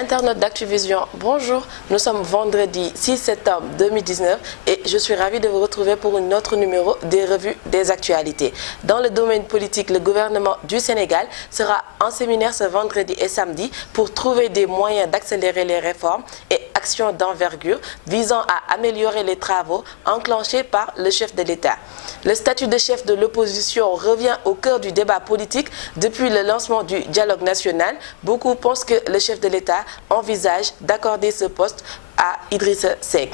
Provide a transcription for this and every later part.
Internautes d'Actuvision, bonjour. Nous sommes vendredi 6 septembre 2019 et je suis ravie de vous retrouver pour un autre numéro des revues des actualités. Dans le domaine politique, le gouvernement du Sénégal sera en séminaire ce vendredi et samedi pour trouver des moyens d'accélérer les réformes et actions d'envergure visant à améliorer les travaux enclenchés par le chef de l'État. Le statut de chef de l'opposition revient au cœur du débat politique depuis le lancement du dialogue national. Beaucoup pensent que le chef de l'État envisage d'accorder ce poste à Idrissa Seck.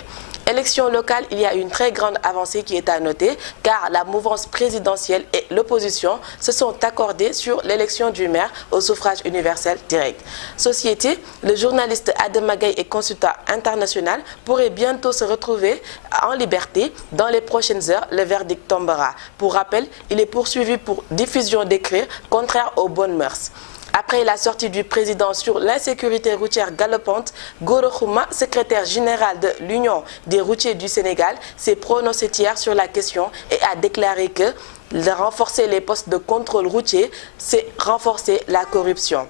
Élection locale, il y a une très grande avancée qui est à noter car la mouvance présidentielle et l'opposition se sont accordés sur l'élection du maire au suffrage universel direct. Société, le journaliste Adama Gaye et consultant international pourrait bientôt se retrouver en liberté. Dans les prochaines heures, le verdict tombera. Pour rappel, il est poursuivi pour diffusion d'écrits contraires aux bonnes mœurs. Après la sortie du président sur l'insécurité routière galopante, Gora Khouma, secrétaire général de l'Union des routiers du Sénégal, s'est prononcé hier sur la question et a déclaré que renforcer les postes de contrôle routier, c'est renforcer la corruption.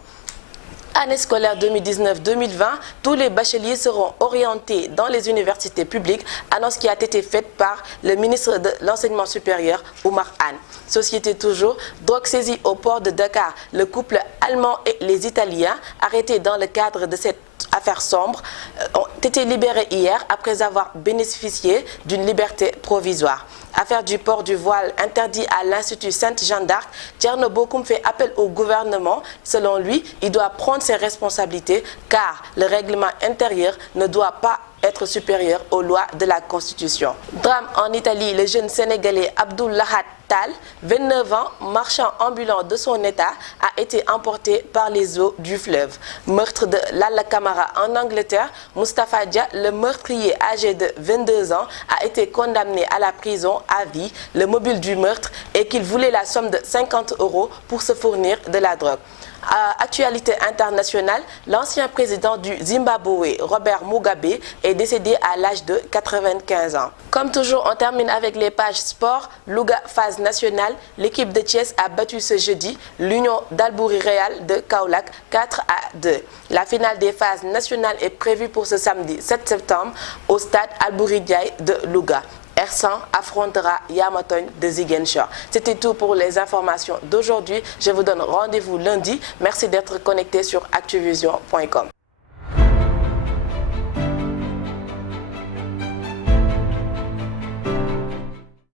Année scolaire 2019-2020, tous les bacheliers seront orientés dans les universités publiques, annonce qui a été faite par le ministre de l'Enseignement supérieur, Oumar Anne. Société toujours, drogue saisie au port de Dakar, le couple allemand et les Italiens, arrêtés dans le cadre de cette affaire sombre, ont été libérés hier après avoir bénéficié d'une liberté provisoire. Affaire du port du voile interdit à l'Institut Sainte-Jeanne d'Arc, Thierno Bocoum fait appel au gouvernement. Selon lui, il doit prendre ses responsabilités car le règlement intérieur ne doit pas être supérieur aux lois de la Constitution. Drame en Italie, le jeune Sénégalais Abdul Lahad Tal, 29 ans, marchand ambulant de son état, a été emporté par les eaux du fleuve. Meurtre de Lalla Camara en Angleterre, Moustapha Dia, le meurtrier âgé de 22 ans, a été condamné à la prison à vie. Le mobile du meurtre est qu'il voulait la somme de 50 € pour se fournir de la drogue. Actualité internationale, l'ancien président du Zimbabwe, Robert Mugabe, est décédé à l'âge de 95 ans. Comme toujours, on termine avec les pages sport. Louga phase nationale, l'équipe de Thiès a battu ce jeudi l'Union d'Albouri Real de Kaolack 4-2. La finale des phases nationales est prévue pour ce samedi 7 septembre au stade Albouri Ndiaye de Louga. R100 affrontera Yamatogne de Ziguinchor. C'était tout pour les informations d'aujourd'hui. Je vous donne rendez-vous lundi. Merci d'être connecté sur actuvision.com.